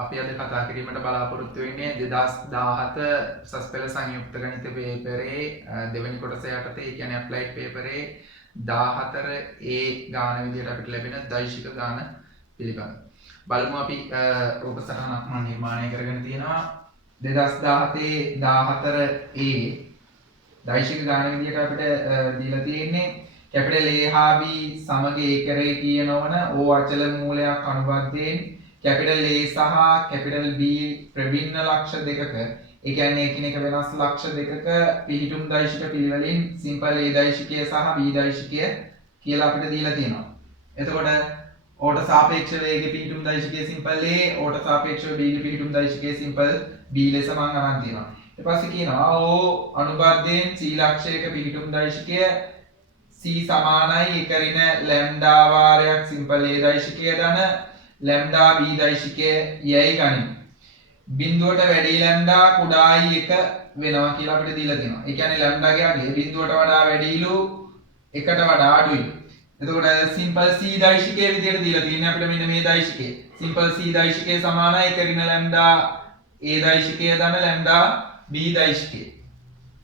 අපි අද කතා කිරීමට බලාපොරොත්තු වෙන්නේ 2017 සස්පෙල සංයුක්ත ගණිත පේපරේ දෙවෙනි කොටස යටතේ ඒ කියන්නේ ඇප්ලයිඩ් පේපරේ 14A ගාන විදිහට අපිට ලැබෙන දෛශික ගාන පිළිබඳ. බලමු අපි රූප සටහනක් මම නිර්මාණය කරගෙන තියෙනවා 2017 14A දෛශික ගාන විදිහට අපිට දීලා තියෙන්නේ කැපිටල් A හා B සමග ඒකරේඛීය නොවන O අචල මූලයක් අනුබද්ධයෙන් කැපිටල් A සහ කැපිටල් B ප්‍රභින්න ලක්ෂ දෙකක ඒ කියන්නේ එකිනෙක වෙනස් ලක්ෂ දෙකක පිහිටුම් දෛශික පිළිවෙලින් සිම්පල් A දෛශිකය සහ B දෛශිකය කියලා අපිට දීලා තියෙනවා. එතකොට ඕට සාපේක්ෂව A ගේ පිහිටුම් දෛශිකය සිම්පල් A, ඕට සාපේක්ෂව B ගේ පිහිටුම් දෛශිකය සිම්පල් B ලෙස මම අරන් තියෙනවා. ඊට පස්සේ කියනවා O අනුබද්ධයෙන් C ලක්ෂයක පිහිටුම් දෛශිකය C සමානයි එක ඍණ ලැම්ඩා වාරයක් සිම්පල් A දෛශිකය ධන ලැම්ඩා B දෛශිකය යයි ගනිමු. බිඳුවට වැඩි ලැම්ඩා කුඩායි 1 වෙනවා කියලා අපිට දීලා තියෙනවා. ඒ කියන්නේ ලැම්ඩාගේ අගය බිඳුවට වඩා වැඩිලු 1ට වඩා අඩුයි. එතකොට සිම්පල් C දෛශිකයේ විදිහට දීලා තියෙන්නේ අපිට මෙන්න මේ දෛශිකය. සිම්පල් C දෛශිකය සමානයි එක ඍණ ලැම්ඩා A දෛශිකය ධන ලැම්ඩා B දෛශිකය.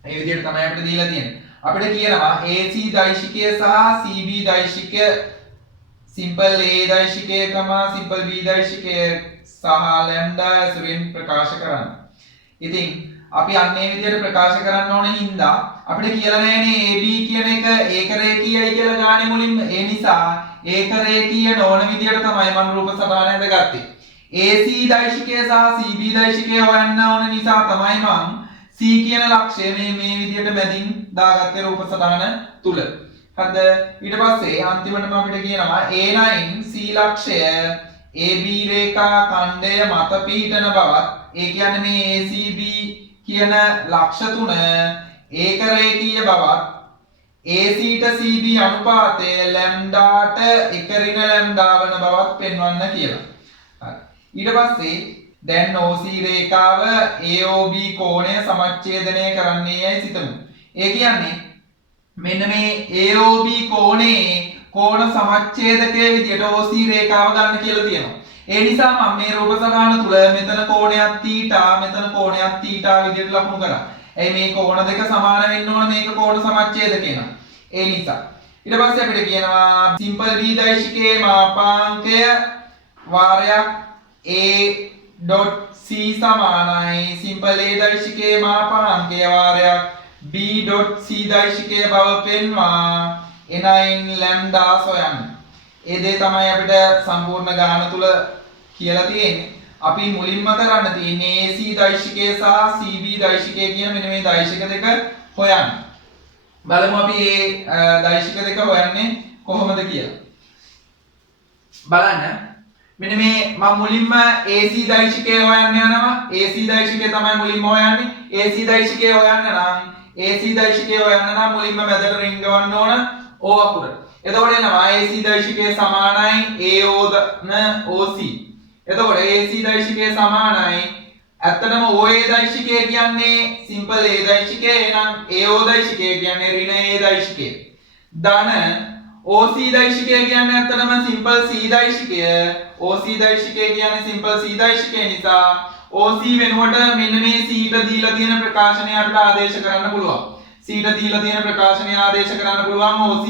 මේ විදිහට තමයි අපිට දීලා තියෙන්නේ. අපිට කියනවා AC දෛශිකය සහ CB දෛශිකය සිම්පල් A දෛශිකය සිම්පල් B දෛශිකය සහ ලැම්ඩා ඇසුරින් ප්‍රකාශ කරන්න. ඉතින් අපි අන්නේ විදිහට ප්‍රකාශ කරන්න ඕන හින්දා අපිට කියලා නැහැනේ AB කියන එක ඒකරේඛීයයි කියලා ගානේ මුලින්ම. ඒ නිසා ඒකරේඛීය නොවන විදිහට තමයි මම රූප සටහන හදගත්තේ. AC දෛශිකය සහ CB දෛශිකය හොයන්න ඕන නිසා තමයි මම C කියන ලක්ෂය මේ විදිහට මැදින් දාගත්තේ රූප සටහන තුල. හරිද? ඊට පස්සේ අන්තිමටම අපිට කියනවා A9 C ලක්ෂය AB රේඛා ඛණ්ඩය මත පිහිටන බවත් ඒ කියන්නේ මේ ACB කියන ලක්ෂ තුන ඒකරේඛීය බවත් AC ට CB අනුපාතය ලැම්ඩාට එක ඍණ ලැම්ඩා වන බවත් පෙන්වන්න කියලා. හරි. ඊට පස්සේ දැන් OC රේඛාව AOB කෝණය සමච්ඡේදනය කරන්නේ යයි සිතමු. ඒ කියන්නේ මෙන්න මේ AOB කෝණේ කෝණ සමච්ඡේදකයේ විදියට OC රේඛාව ගන්න කියලා තියෙනවා. ඒ නිසා මම මේ රූප සටහන තුල මෙතන කෝණයක් θ මෙතන කෝණයක් θ විදියට ලකුණු කරා. එයි මේ කෝණ දෙක සමාන වෙන්න ඕන මේක කෝණ සමච්ඡේදකේ නම්. ඒ නිසා ඊට පස්සේ අපිට කියනවා සිම්පල් B දෛශිකයේ මාපාංකය වාරයක් A.C සමානයි සිම්පල් A දෛශිකයේ මාපාංකය වාරයක් B.C දෛශිකයේ බව පෙන්වා එනයින් ලැම්ඩා සොයන්න. ඒ දේ තමයි අපිට සම්පූර්ණ ගාන තුල කියලා තියෙන්නේ. අපි මුලින්ම කරන්න තියෙන්නේ AC දෛශිකය සහ CB දෛශිකය කියන මෙන්න මේ දෛශික දෙක හොයන්න. බලමු අපි මේ දෛශික දෙක හොයන්නේ කොහොමද කියලා. බලන්න. මෙන්න මේ මම මුලින්ම AC දෛශිකය හොයන්න යනවා. AC දෛශිකය තමයි මුලින්ම හොයන්නේ. AC දෛශිකය හොයන්න නම් AC දෛශිකය හොයන්න නම් මුලින්ම මැදට රිංගවන්න ඕන O අකුර. එතකොට එනවා AC දෛශිකය සමානයි AO න OC. එතකොට AC දෛශිකය සමානයි ඇත්තටම OA දෛශිකය කියන්නේ සිම්පල් A දෛශිකය එහෙනම් AO දෛශිකය කියන්නේ ඍණ A දෛශිකය. ධන OC දෛශිකය කියන්නේ ඇත්තටම සිම්පල් C දෛශිකය. OC දෛශිකය කියන්නේ සිම්පල් C දෛශිකය නිසා OC වෙනුවට මෙන්න මේ C ට දීලා තියෙන ප්‍රකාශනය අපිට ආදේශ කරන්න පුළුවන්. C ට දීලා තියෙන ප්‍රකාශනය ආදේශ කරන්න පුළුවන් OC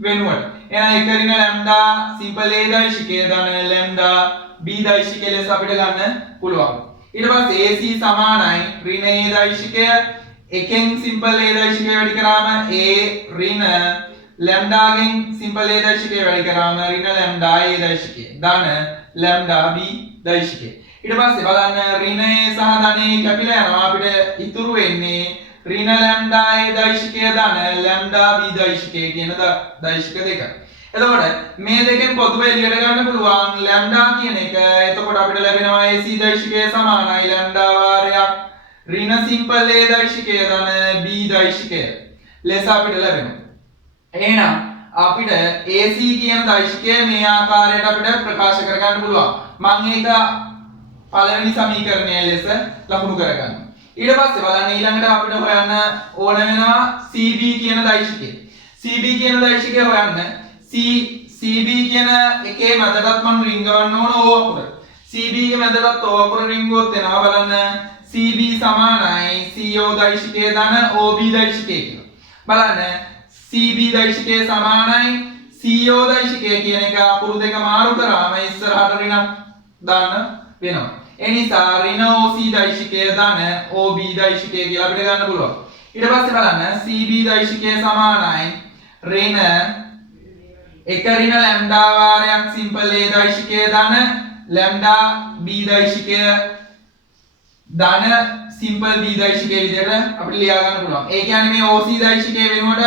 වෙනුවට. එහෙනම් එක ඍණ ලැම්ඩා සිම්පල් A දෛශිකය ධන ලැම්ඩා B දෛශිකය ලෙස අපිට ගන්න පුළුවන්. ඊට පස්සේ AC සමානයි ඍණ A දෛශිකය එකෙන් සිම්පල් A දෛශිකය වැඩි කරාම A ඍණ ලැම්ඩාගෙන් සිම්පල් A දෛශිකය වැඩි කරාම ඍණ ලැම්ඩා A දෛශිකය ධන ලැම්ඩා B දෛශිකය. ඊට පස්සේ බලන්න ඍණ A සහ ධන A කැපිලා යනවා අපිට ඉතුරු වෙන්නේ ඍණ ලැම්ඩා A දෛශිකය ධන ලැම්ඩා B දෛශිකය කියන දෛශික දෙක. එතකොට මේ දෙකෙන් පොදුව එළියට ගන්න පුළුවන් ලැම්ඩා කියන එක. එතකොට අපිට ලැබෙනවා AC දෛශිකය සමානයි ලැම්ඩා වාරයක් ඍණ සිම්පල් A දෛශිකය ධන B දෛශිකය ලෙස අපිට ලැබෙනවා. එහෙනම් අපිට AC කියන දෛශිකය මේ ආකාරයට අපිට ප්‍රකාශ කරගන්න පුළුවන්. මම ඒක පළවෙනි සමීකරණය ලෙස ලකුණු කරගන්නවා. ඊට පස්සේ බලන්න ඊළඟට අපිට හොයන්න ඕන වෙනවා CB කියන දෛශිකය. CB කියන දෛශිකය හොයන්න CB කියන එකේ මැදටත් මම රිංගවන්න ඕන O අකුර. CB ගේ මැදට තෝවකුරු රින්ගුවොත් එනවා බලන්න CB සමානයි CO දෛශිකයේ ධන OB දෛශිකයේ කියලා. බලන්න CB දෛශිකයේ සමානයි CO දෛශිකයේ කියන එක අකුරු දෙක මාරු කරාම ඉස්සරහට ඍණක් දාන්න වෙනවා. ඒ නිසා ඍණ OC දෛශිකයේ ධන OB දෛශිකයේ කියලා අපිට ගන්න පුළුවන්. ඊට පස්සේ බලන්න CB දෛශිකයේ සමානයි ඍණ එක ඍණ ලැම්ඩා වාරයක් සිම්පල් A දෛශිකයේ ධන ලැම්ඩා B දෛශිකය ධන සිම්පල් B දෛශිකයේ විදිහට අපිට ලියා ගන්න පුළුවන්. ඒ කියන්නේ මේ OC දෛශිකයේ වෙනුවට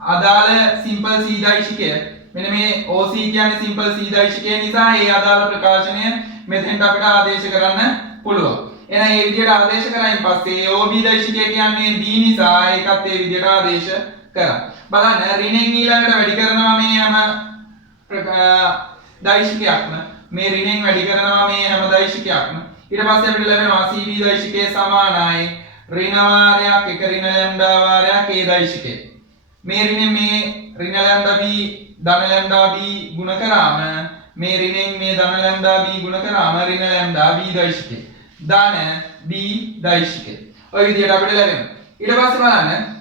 අදාළ සිම්පල් C දෛශිකය මෙන්න මේ OC කියන්නේ සිම්පල් C දෛශිකය නිසා ඒ අදාළ ප්‍රකාශනය මෙතෙන්ට අපිට ආදේශ කරන්න පුළුවන්. එහෙනම් මේ විදිහට ආදේශ කරායින් පස්සේ OB දෛශිකය කියන්නේ B නිසා ඒකත් ඒ විදිහට ආදේශ කරා. බලන්න ඍණෙන් ඊළඟට වැඩි කරනවා මේ හැම දෛශිකයක්ම මේ ඍණෙන් වැඩි කරනවා මේ හැම දෛශිකයක්ම ඊට පස්සේ අපිට ලැබෙනවා CB දෛශිකයේ සමානයි ඍණ වාරයක් එක ඍණ ලැම්ඩා වාරයක් A දෛශිකය. මේ ඍණෙන් මේ ඍණ ලැම්ඩා B ධන ලැම්ඩා B ගුණ කරාම මේ ඍණෙන් මේ ධන ලැම්ඩා B ගුණ කරාම ඍණ ලැම්ඩා B දෛශිකය. ධන B දෛශිකය. ඔය විදිහට අපිට ලැබෙනවා. ඊට පස්සේ බලන්න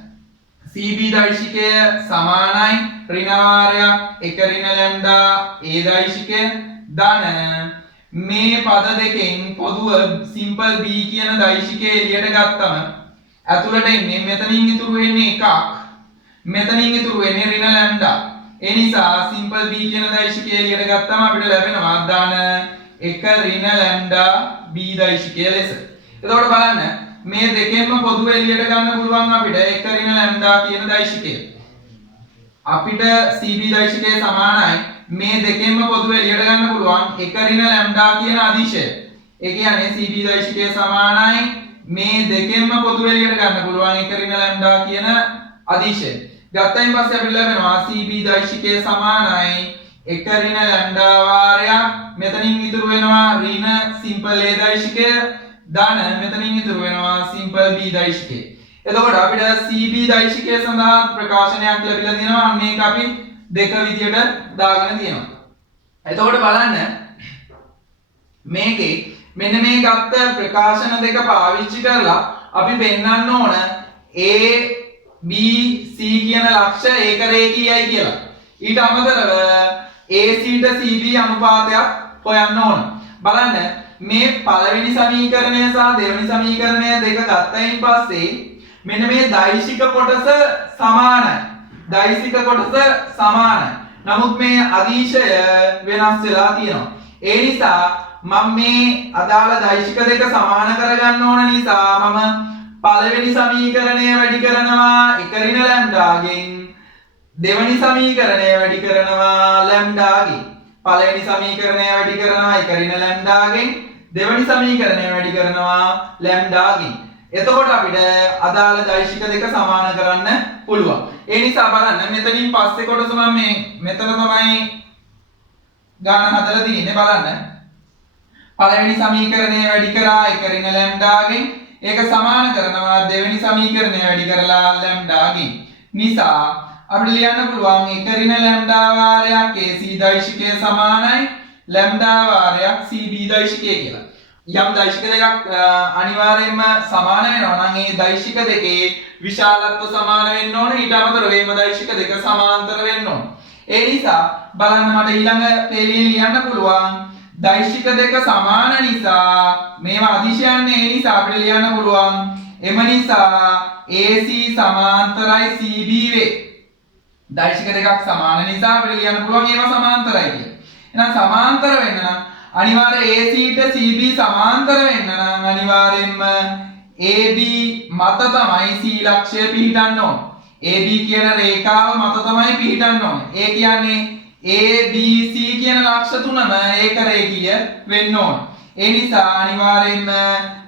CB දෛශිකය සමානයි ඍණ වාරයක් එක ඍණ ලැම්ඩා A දෛශිකය ධන මේ පද දෙකෙන් පොදුව සිම්පල් B කියන දෛශිකය එළියට ගත්තම ඇතුළට එන්නේ මෙතනින් ඉතුරු වෙන්නේ එකක් මෙතනින් ඉතුරු වෙන්නේ ඍණ ලැම්ඩා. ඒ නිසා සිම්පල් B කියන දෛශිකය එළියට ගත්තම අපිට ලැබෙනවා ධන එක ඍණ ලැම්ඩා B දෛශිකය ලෙස. එතකොට බලන්න මේ දෙකෙන්ම පොදුව එළියට ගන්න පුළුවන් අපිට එක ඍණ ලැම්ඩා කියන දෛශිකය. අපිට CB දෛශිකය සමානයි මේ දෙකෙන්ම පොදුව එළියට ගන්න පුළුවන් එක ඍණ ලැම්ඩා කියන අදිශය. ඒ කියන්නේ CB දෛශිකය සමානයි මේ දෙකෙන්ම පොදුව එළියට ගන්න පුළුවන් එක ඍණ ලැම්ඩා කියන අදිශය. ගත්තයින් පස්සේ අපිට ලැබෙනවා CB දෛශිකය සමානයි එක ඍණ ලැම්ඩා වාරයක් මෙතනින් ඉතුරු වෙනවා ඍණ සිම්පල් A දෛශිකය ධන මෙතනින් ඉතුරු වෙනවා සිම්පල් B දෛශිකය. එතකොට අපිට CB දෛශිකය සඳහා ප්‍රකාශනයක් ලැබිලා තියෙනවා. අන්න ඒක අපි දෙක විදියට දාගෙන තියෙනවා. එතකොට බලන්න මේකේ මෙන්න මේ ගත්ත ප්‍රකාශන දෙක පාවිච්චි කරලා අපි පෙන්වන්න ඕන A B C කියන ලක්ෂ ඒක රේඛීයයි කියලා. ඊට අමතරව AC ට CB අනුපාතයක් හොයන්න ඕන. බලන්න මේ පළවෙනි සමීකරණය සහ දෙවෙනි සමීකරණය දෙක ගත්තයින් පස්සේ මෙන්න මේ දෛශික කොටස සමානයි. දෛශික කොටස සමානයි. නමුත් මේ අදිශය වෙනස් වෙලා තියෙනවා. ඒ නිසා මම මේ අදාළ දෛශික දෙක සමාන කරගන්න ඕන නිසා මම පළවෙනි සමීකරණය වැඩි කරනවා එක ඍණ ලැම්ඩාගෙන් දෙවෙනි සමීකරණය වැඩි කරනවා ලැම්ඩාගෙන්. පළවෙනි සමීකරණය වැඩි කරනවා එක ඍණ ලැම්ඩාගෙන් දෙවෙනි සමීකරණය වැඩි කරනවා ලැම්ඩාගෙන්. එතකොට අපිට අදාළ දෛශික දෙක සමාන කරන්න පුළුවන්. ඒ නිසා බලන්න මෙතනින් පස්සේ කොටස මම මේ මෙතන තමයි ගාන හදලා තියෙන්නේ. බලන්න පළවෙනි සමීකරණය වැඩි කරා එක ඍණ ලැම්ඩාගෙන් ඒක සමාන කරනවා දෙවෙනි සමීකරණය වැඩි කරලා ලැම්ඩාගෙන්. නිසා අපිට ලියන්න පුළුවන් එක ඍණ ලැම්ඩා වාරයක් AC දෛශිකය සමානයි ලැම්ඩා වාරයක් CB දෛශිකය කියලා. යම් දෛශික දෙකක් අනිවාර්යයෙන්ම සමාන වෙනවා නම් ඒ දෛශික දෙකේ විශාලත්ව සමාන වෙන්න ඕන. ඊට අමතරව මේම දෛශික දෙක සමාන්තර වෙන්න ඕන. ඒ නිසා බලන්න මට ඊළඟ පේලියෙන් ලියන්න පුළුවන් දෛශික දෙක සමාන නිසා මේවා අදිශයන් ඒ නිසා අපිට ලියන්න පුළුවන් එම නිසා AC සමාන්තරයි CB වේ. දෛශික දෙකක් සමාන නිසා අපිට ලියන්න පුළුවන් ඒවා සමාන්තරයි කියලා. එහෙනම් සමාන්තර වෙන්න නම් අනිවාර්යයෙන් AC ට CB සමාන්තර වෙන්න නම් අනිවාර්යයෙන්ම AB මත තමයි C ලක්ෂය පිහිටන්න ඕන. AB කියන රේඛාව මත තමයි පිහිටන්න ඕන. ඒ කියන්නේ ABC කියන ලක්ෂ තුනම ඒක රේඛීය වෙන්න ඕන. ඒ නිසා අනිවාර්යයෙන්ම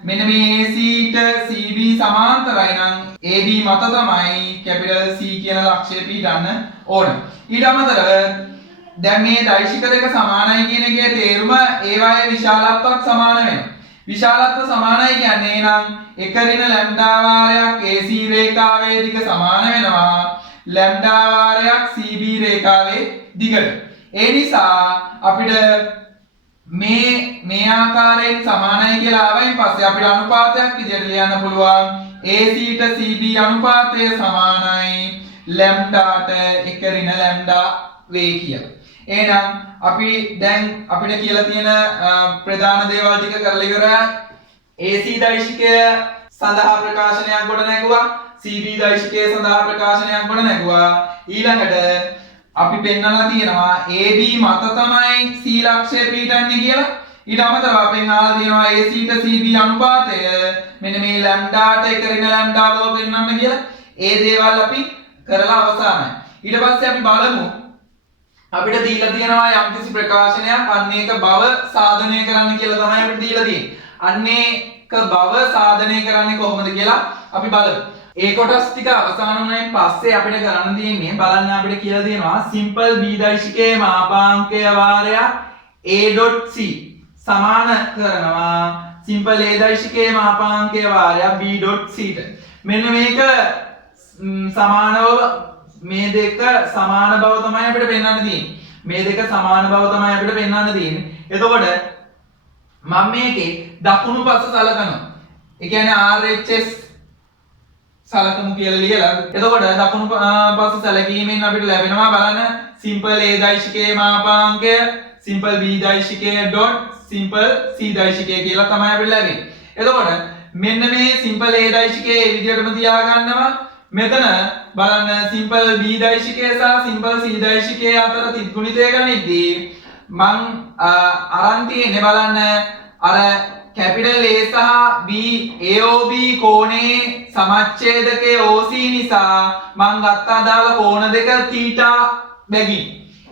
මෙන්න මේ AC ට CB සමාන්තරයි නම් AB මත තමයි කැපිටල් C කියන ලක්ෂය පිහිටන්න ඕන. ඊට අමතරව දැන් මේ දෛශික දෙක සමානයි කියන එකේ තේරුම ඒවායේ විශාලත්වයක් සමාන වෙනවා. විශාලත්ව සමානයි කියන්නේ නම් එක ඍණ ලැම්ඩා වාරයක් AC රේඛාවේ දිග සමාන වෙනවා ලැම්ඩා වාරයක් CB රේඛාවේ දිගට. ඒ නිසා අපිට මේ ආකාරයෙන් සමානයි කියලා ආවයින් පස්සේ අපිට අනුපාතයක් විදිහට ලියන්න පුළුවන් AC ට CB අනුපාතය සමානයි ලැම්ඩාට 1 ඍණ ලැම්ඩා වේ කියලා. එහෙනම් අපි දැන් අපිට කියලා තියෙන ප්‍රධාන දේවල් ටික කරලා ඉවරයි. AC දෛශිකය සඳහා ප්‍රකාශනයක් ගොඩ නැගුවා. CB දෛශිකය සඳහා ප්‍රකාශනයක් ගොඩ නැගුවා. ඊළඟට අපි පෙන්නලා තියෙනවා AB මත තමයි C ලක්ෂය පිටන්නේ කියලා. ඊට අමතරව අපෙන් අහලා තියෙනවා AC ට CB අනුපාතය මෙන්න මේ ලැම්ඩාට 1 ඍණ ලැම්ඩා බව පෙන්වන්න කියලා. ඒ දේවල් අපි කරලා අවසానයි. ඊට පස්සේ අපි බලමු අපිට දීලා තියෙනවා යම්කිසි ප්‍රකාශනයක් අන්න ඒක බව සාධනය කරන්න කියලා තමයි අපිට දීලා තියෙන්නේ. අන්න ඒක බව සාධනය කරන්නේ කොහොමද කියලා අපි බලමු. ඒ කොටස් ටික අවසන් වුණායින් පස්සේ අපිට කරන්න තියෙන්නේ බලන්න අපිට කියලා තියෙනවා සිම්පල් B දෛශිකයේ මාපාංකය වාරයක් A.C සමාන කරනවා සිම්පල් A දෛශිකයේ මාපාංකය වාරයක් B.C ට. මෙන්න මේක සමානව මේ දෙක සමාන බව තමයි අපිට පෙන්වන්න තියෙන්නේ. මේ දෙක සමාන බව තමයි අපිට පෙන්වන්න තියෙන්නේ. එතකොට මම මේකේ දකුණු පස සලකනවා. ඒ කියන්නේ RHS සලකමු කියලා ලියලා. එතකොට දකුණු පස සැලකීමෙන් අපිට ලැබෙනවා බලන්න සිම්පල් A දෛශිකයේ මාපාංකය සිම්පල් B දෛශිකය ඩොට් සිම්පල් C දෛශිකය කියලා තමයි අපිට ලැබෙන්නේ. එතකොට මෙන්න මේ සිම්පල් A දෛශිකයේ මේ විදිහටම තියාගන්නවා. මෙතන බලන්න සිම්පල් B දෛශිකය සහ සිම්පල් C දෛශිකය අතර තිත්ගුණිතය ගනිද්දී මං අරන් තියෙන්නේ බලන්න අර කැපිටල් A සහ B AOB කෝණේ සමච්ඡේදකයේ OC නිසා මං ගත්තා දාලා කෝණ දෙක θ බැගින්.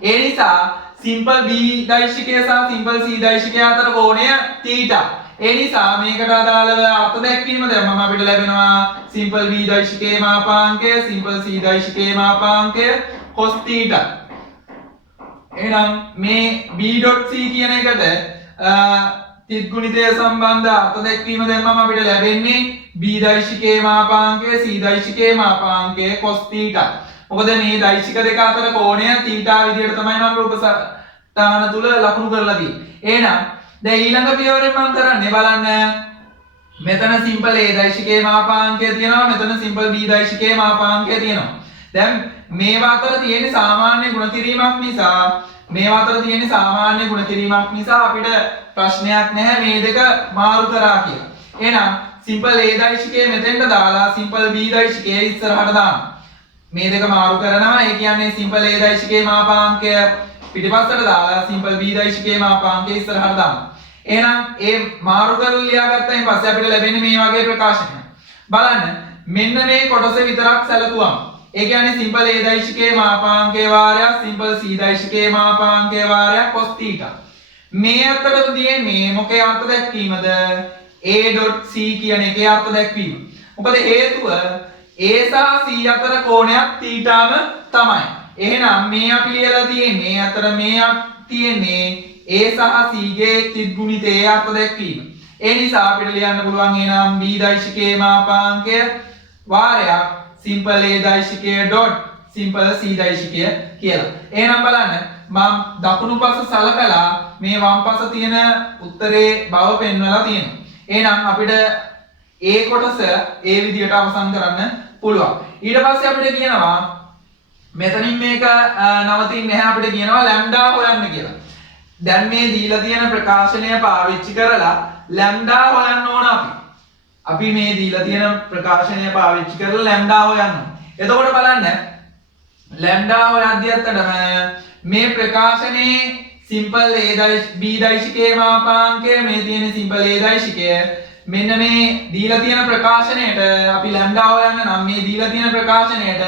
ඒ නිසා සිම්පල් B දෛශිකය සහ සිම්පල් C දෛශිකය අතර කෝණය θ. ඒ නිසා මේකට අදාළව අර්ථ දැක්වීම දැම්මම අපිට ලැබෙනවා සිම්පල් B දෛශිකයේ මාපාංකය සිම්පල් C දෛශිකයේ මාපාංකය cos θ. එහෙනම් මේ B.C කියන එකට තිත්ගුණිතය සම්බන්ධ අර්ථ දැක්වීම දැම්මම අපිට ලැබෙන්නේ B දෛශිකයේ මාපාංකය C දෛශිකයේ මාපාංකය cos θ. මොකද මේ දෛශික දෙක අතර කෝණය θ විදිහට තමයි මම රූපසටහන තුල ලකුණු කරලා තියෙන්නේ. එහෙනම් දැන් ඊළඟ පියවරෙන් මම කරන්නේ බලන්න මෙතන සිම්පල් A දෛශිකයේ මාපාංකය තියෙනවා මෙතන සිම්පල් B දෛශිකයේ මාපාංකය තියෙනවා. දැන් මේවා අතර තියෙන සාමාන්‍ය ගුණ කිරීමක් නිසා අපිට ප්‍රශ්නයක් නැහැ මේ දෙක මාරු කරා කියලා. එහෙනම් සිම්පල් A දෛශිකයේ මෙතෙන්ට දාලා සිම්පල් B දෛශිකයේ ඉස්සරහට දානවා. මේ දෙක මාරු කරනවා. ඒ කියන්නේ සිම්පල් A දෛශිකයේ මාපාංකය පිටිපස්සට දාලා සිම්පල් B දෛශිකයේ මාපාංකය ඉස්සරහට දානවා. එහෙනම් ඒ මාරු කරලා ලියාගත්තයින් පස්සේ අපිට ලැබෙන්නේ මේ වගේ ප්‍රකාශනයක්. බලන්න මෙන්න මේ කොටස විතරක් සැලකුවම ඒ කියන්නේ සිම්පල් A දෛශිකයේ මාපාංකයේ වාරයක් සිම්පල් C දෛශිකයේ මාපාංකයේ වාරයක් cos θ. මේ අතරට තියෙන්නේ මොකේ අර්ථ දැක්වීමද? A.C කියන එකේ අර්ථ දැක්වීම. මොකද හේතුව A සහ C අතර කෝණයක් θ තමයි. එහෙනම් මේ අපි ලියලා තියෙන්නේ අතර මේ තියෙන්නේ A සහ C ගේ තිත්ගුණිතයේ අර්ථ දැක්වීම. ඒ නිසා අපිට ලියන්න පුළුවන් එහෙනම් B දෛශිකයේ මාපාංකය වාරයක් සිම්පල් A දෛශිකය ඩොට් සිම්පල් C දෛශිකය කියලා. එහෙනම් බලන්න මම දකුණු පස සලකලා මේ වම් පස තියෙන උත්තරේ බව පෙන්වලා තියෙනවා. එහෙනම් අපිට ඒ කොටස ඒ විදිහට අවසන් කරන්න පුළුවන්. ඊට පස්සේ අපිට කියනවා මෙතනින් මේක නවතින්නේ නැහැ අපිට කියනවා ලැම්ඩා හොයන්න කියලා. දැන් මේ දීලා තියෙන ප්‍රකාශනය පාවිච්චි කරලා ලැම්ඩා හොයන්න ඕන අපි මේ දීලා තියෙන ප්‍රකාශනය පාවිච්චි කරලා ලැම්ඩා හොයන්න. එතකොට බලන්න ලැම්ඩා හොයද්දී අතටම මේ ප්‍රකාශනයේ සිම්පල් B දෛශිකයේ මාපාංකය මේ තියෙන සිම්පල් A දෛශිකය මෙන්න මේ දීලා තියෙන ප්‍රකාශනයට අපි ලැම්ඩා හොයන්න නම් මේ දීලා තියෙන ප්‍රකාශනයට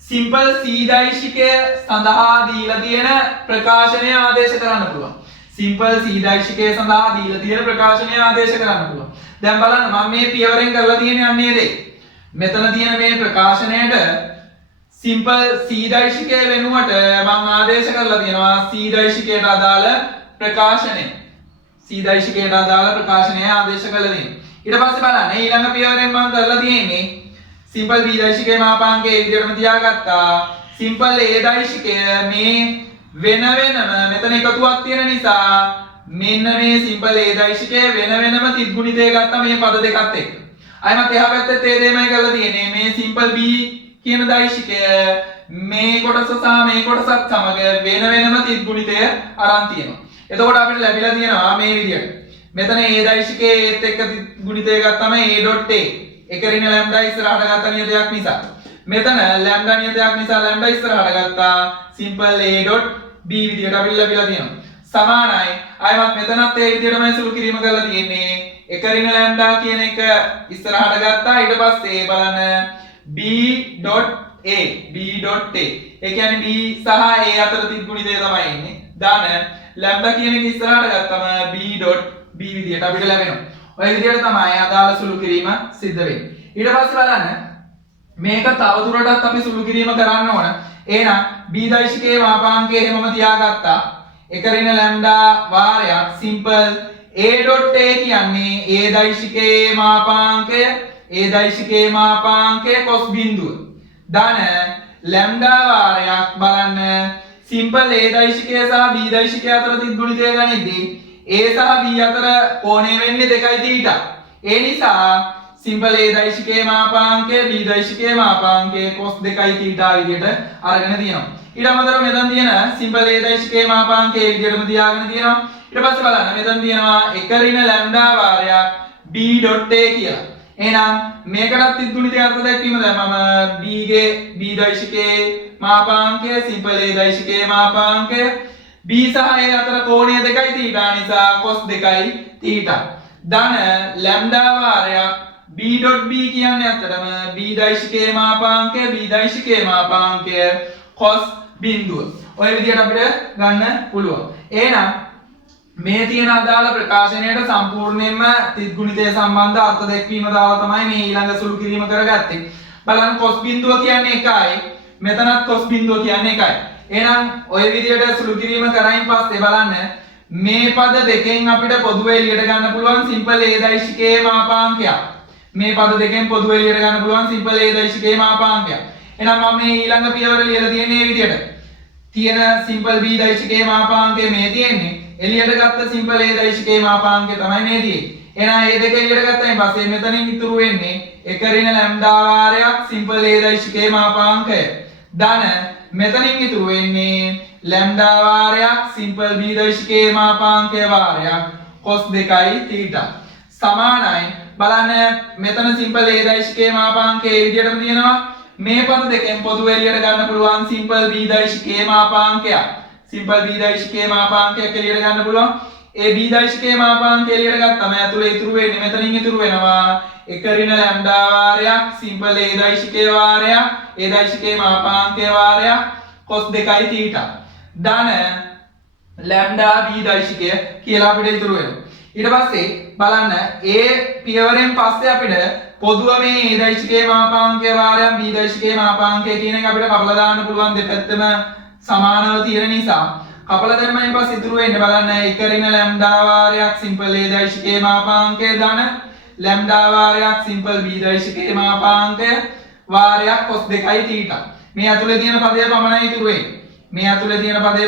සිම්පල් C දෛශිකය සඳහා දීලා තියෙන ප්‍රකාශනය ආදේශ කරන්න පුළුවන්. සිම්පල් C දෛශිකය සඳහා දීලා තියෙන ප්‍රකාශනය ආදේශ කරන්න පුළුවන්. දැන් බලන්න මම මේ පියවරෙන් කරලා තියෙන්නේ අන්නේ දේ. මෙතන තියෙන මේ ප්‍රකාශනයට සිම්පල් C දෛශිකය වෙනුවට මම ආදේශ කරලා තියෙනවා C දෛශිකයට අදාළ ප්‍රකාශනය. C දෛශිකයට අදාළ ප්‍රකාශනය ආදේශ කරලා තියෙනවා. ඊට පස්සේ බලන්න ඊළඟ පියවරෙන් මම කරලා තියෙන්නේ සිම්පල් B දෛශිකයේ මාපාංකය ඒ විදිහටම තියාගත්තා. සිම්පල් A දෛශිකය මේ වෙන වෙනම මෙතන එකතුවක් තියෙන නිසා මෙන්න මේ සිම්පල් A දෛශිකය වෙන වෙනම තිත් ගුණිතය ගත්තා මේ පද දෙකත් එක්ක. අයමත් එහා පැත්තේ ඒ දෙයමයි කරලා තියෙන්නේ. මේ සිම්පල් B කියන දෛශිකය මේ කොටස සහ මේ කොටසත් සමග වෙන වෙනම තිත් ගුණිතය අරන් තියෙනවා. එතකොට අපිට ලැබිලා තියෙනවා මේ විදිහට. මෙතන A දෛශිකයේ ඒත් එක්ක තිත් ගුණිතය ගත්තම A.A එක ඍණ ලැම්ඩා ඉස්සරහට ගත්ත නියතයක් නිසා. මෙතන ලැම්ඩා නියතයක් නිසා ලැම්ඩා ඉස්සරහට ගත්තා සිම්පල් A.B විදිහට අපිට ලැබිලා තියෙනවා. සමානයි. අයමත් මෙතනත් ඒ විදිහටමයි සුළු කිරීම කරලා තියෙන්නේ. එක ඍණ ලැම්ඩා කියන එක ඉස්සරහට ගත්තා. ඊට පස්සේ බලන්න B.A ඒ කියන්නේ B සහ A අතර තිත් ගුණිතය තමයි ඉන්නේ. දාන ලැම්ඩා කියන එක ඉස්සරහට ගත්තම B.B විදිහට අපිට ලැබෙනවා. ඔය විදිහට තමයි අදාළ සුළු කිරීම සිද්ධ වෙන්නේ. ඊට පස්සේ බලන්න මේක තවදුරටත් අපි සුළු කිරීම කරන්න ඕන. එහෙනම් B දෛශිකයේ මාපාංකය එහෙමම තියාගත්තා. එක ඍණ ලැම්ඩා වාරයක් සිම්පල් A.A කියන්නේ A දෛශිකයේ මාපාංකය cos බිඳුව. දාන ලැම්ඩා වාරයක් බලන්න සිම්පල් A දෛශිකය සහ B දෛශිකය අතර තිත් ගුණිතය ගනිද්දී A සහ B අතර කෝණය වෙන්නේ 2θ. ඒ නිසා සිම්පල් A දෛශිකයේ මාපාංකය B දෛශිකයේ මාපාංකය cos 2θ විදිහට අරගෙන තියෙනවා. ඊට අමතරව මෙතන තියෙන සිම්පල් A දෛශිකයේ මාපාංකය ඒ විදිහටම තියාගෙන තියෙනවා. ඊට පස්සේ බලන්න මෙතන තියෙනවා එක ඍණ ලැම්ඩා වාරයක් B.A කියලා. එහෙනම් මේකටත් තිත් ගුණිතය අර්ථ දැක්වීම දැන් මම B ගේ B දෛශිකයේ මාපාංකය සිම්පල් A දෛශිකයේ මාපාංකය B සහ A අතර කෝණය 2θ නිසා cos 2θ. ධන ලැම්ඩා වාරයක් B.B කියන්නේ අතරම B දෛශිකයේ මාපාංකය cos බිඳුව. ඔය විදිහට අපිට ගන්න පුළුවන්. එහෙනම් මේ තියෙන අදාළ ප්‍රකාශනයට සම්පූර්ණයෙන්ම තිත් ගුණිතය සම්බන්ධ අර්ථ දැක්වීම දාලා තමයි මේ ඊළඟ සුළු කිරීම කරගත්තේ. බලන්න cos බිඳුව කියන්නේ එකයි. මෙතනත් cos බිඳුව කියන්නේ එකයි. එහෙනම් ඔය විදිහට සුළු කිරීම කරයින් පස්සේ බලන්න මේ පද දෙකෙන් අපිට පොදුව එළියට ගන්න පුළුවන් සිම්පල් A දෛශිකයේ මාපාංකයක්. මේ පද දෙකෙන් පොදුව එළියට ගන්න පුළුවන් සිම්පල් A දෛශිකයේ මාපාංකයක්. එහෙනම් මම මේ ඊළඟ පියවර ලියලා තියෙන්නේ මේ විදිහට. තියෙන සිම්පල් B දෛශිකයේ මාපාංකය මේ තියෙන්නේ. එළියට ගත්ත සිම්පල් A දෛශිකයේ මාපාංකය තමයි මේ තියෙන්නේ. එහෙනම් මේ දෙක එළියට ගත්තයින් පස්සේ මෙතනින් ඉතුරු වෙන්නේ එක ඍණ ලැම්ඩා වාරයක් සිම්පල් A දෛශිකයේ මාපාංකය. ධන මෙතනින් ඉතුරු වෙන්නේ ලැම්ඩා වාරයක් සිම්පල් B දෛශිකයේ මාපාංකය වාරයක් cos 2θ. සමානයි. බලන්න මෙතන සිම්පල් A දෛශිකයේ මාපාංකය ඒ විදිහටම තියෙනවා. මේ පද දෙකෙන් පොදු එළියට ගන්න පුළුවන් සිම්පල් B දෛශිකයේ මාපාංකයක්. සිම්පල් B දෛශිකයේ මාපාංකයක් එළියට ගන්න පුළුවන්. ඒ B දෛශිකයේ මාපාංකය එළියට ගත්තම ඇතුලේ ඉතුරු වෙන්නේ මෙතනින් ඉතුරු වෙනවා එක ඍණ ලැම්ඩා වාරයක් සිම්පල් A දෛශිකයේ වාරයක් A දෛශිකයේ මාපාංකය වාරයක් cos 2θ. ධන ලැම්ඩා B දෛශිකය කියලා අපිට ඉතුරු වෙනවා. ඊට පස්සේ බලන්න A පියවරෙන් පස්සේ අපිට පොදුව මේ A දෛශිකයේ මාපාංකය වාරයක් B දෛශිකයේ මාපාංකය කියන එක අපිට කපලා දාන්න පුළුවන් දෙපැත්තම සමානව තියෙන නිසා කපලා දැම්මයින් පස්සේ ඉතුරු වෙන්නේ බලන්න එක ඍණ ලැම්ඩා වාරයක් සිම්පල් A දෛශිකයේ මාපාංකය ධන ලැම්ඩා වාරයක් සිම්පල් B දෛශිකයේ මාපාංකය වාරයක් cos 2θ. මේ ඇතුලේ තියෙන පදය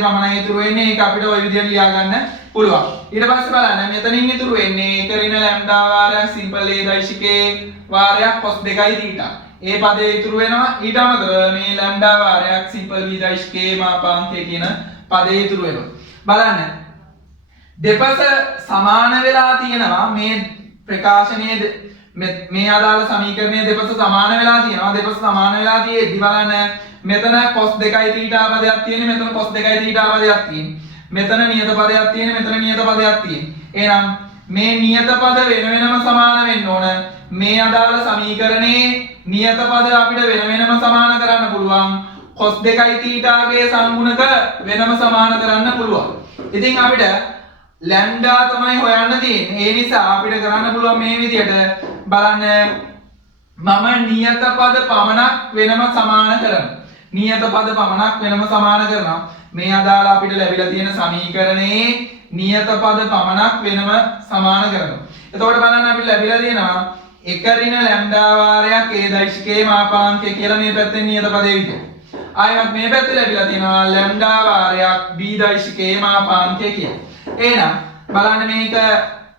පමණයි ඉතුරු වෙන්නේ. ඒක අපිට ওই විදිහට ලියා ගන්න පුළුවන්. ඊට පස්සේ බලන්න මෙතනින් ඉතුරු වෙන්නේ එක ඍණ ලැම්ඩා වාරයක් සිම්පල් A දෛශිකයේ වාරයක් cos 2θ. ඒ පදේ ඉතුරු වෙනවා. ඊට අමතරව මේ ලැම්ඩා වාරයක් සිම්පල් B දෛශිකයේ මාපාංකය කියන පදේ ඉතුරු වෙනවා. බලන්න දෙපස සමාන වෙලා තියෙනවා මේ ප්‍රකාශනයේ මේ අදාළ සමීකරණයේ දෙපස සමාන වෙලා තියෙනවා. දෙපස සමාන වෙලා තියෙද්දි බලන්න මෙතන cos 2θ පදයක් තියෙන්නේ, මෙතන cos 2θ පදයක් තියෙන්නේ. මෙතන නියත පදයක් තියෙන්නේ, මෙතන නියත පදයක් තියෙන්නේ. එහෙනම් මේ නියත පද වෙන වෙනම සමාන වෙන්න ඕන. මේ අදාළ සමීකරණයේ නියත පද අපිට වෙන වෙනම සමාන කරන්න පුළුවන්. cos 2θ ගේ සංගුණක වෙනම සමාන කරන්න පුළුවන්. ඉතින් අපිට ලැම්ඩා තමයි හොයන්න තියෙන්නේ. ඒ නිසා අපිට කරන්න පුළුවන් මේ විදිහට බලන්න මම නියත පද පමණක් වෙනම සමාන කරනවා. මේ අදාළ අපිට ලැබිලා තියෙන සමීකරණයේ නියත පද පමණක් වෙනම සමාන කරනවා. එතකොට බලන්න අපිට ලැබිලා තියෙනවා එක ඍණ ලැම්ඩා වාරයක් A දෛශිකයේ මාපාංකය කියලා මේ පැත්තෙන් නියත පදේ විදියට. ආයෙත් මේ පැත්තේ ලැබිලා තියෙනවා ලැම්ඩා වාරයක් B දෛශිකයේ මාපාංකය කියලා. එහෙනම් බලන්න මේක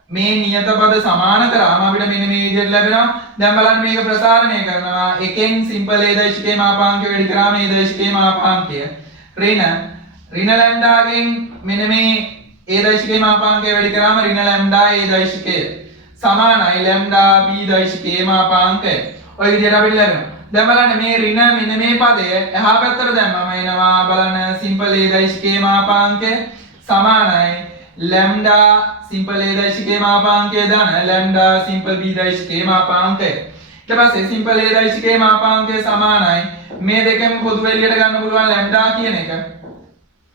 මේ නියත පද සමාන කරාම අපිට මෙන්න මේ විදිහට ලැබෙනවා. දැන් බලන්න මේක ප්‍රසාරණය කරනවා. එකෙන් සිම්පල් a දශකයේ මාපාංකය වැඩි කරාම a දශකයේ මාපාංකය ඍණ ලැම්ඩාගෙන් මෙන්න මේ a දශකයේ මාපාංකය වැඩි කරාම ඍණ ලැම්ඩා a දශකය සමානයි ලැම්ඩා b දශකයේ මාපාංකය. ඔය විදිහට අපිට ලැබෙනවා. දැන් බලන්න මේ ඍණ මෙන්න මේ පදය එහා පැත්තට දැම්මම එනවා බලන්න සිම්පල් a දශකයේ මාපාංකය සමානයි lambda simple a දශකයේ මාපාංකය ධන lambda simple b දශකයේ මාපාංකය. ඊට පස්සේ simple a දශකයේ මාපාංකය සමානයි මේ දෙකෙන් පොදු එළියට ගන්න පුළුවන් lambda කියන එක.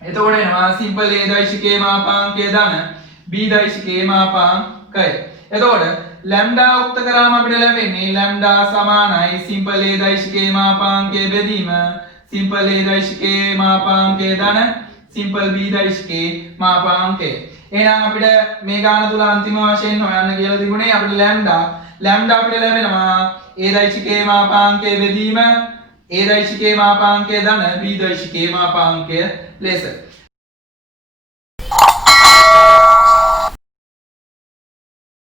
එතකොට එනවා simple a දශකයේ මාපාංකය ධන b දශකයේ මාපාංකය. එතකොට lambda උක්ත කරාම අපිට ලැබෙන්නේ lambda සමානයි simple a දශකයේ මාපාංකය බෙදීම simple a දශකයේ මාපාංකය ධන simple b දශකයේ මාපාංකය. එහෙනම් අපිට මේ ගාන තුල අන්තිම වශයෙන් හොයන්න කියලා තිබුණේ අපිට ලැම්ඩා අපිට ලැබෙනවා a දශකයේ මාපාංකය බෙදීම a දශකයේ මාපාංකය ධන b දශකයේ මාපාංකය ලෙස.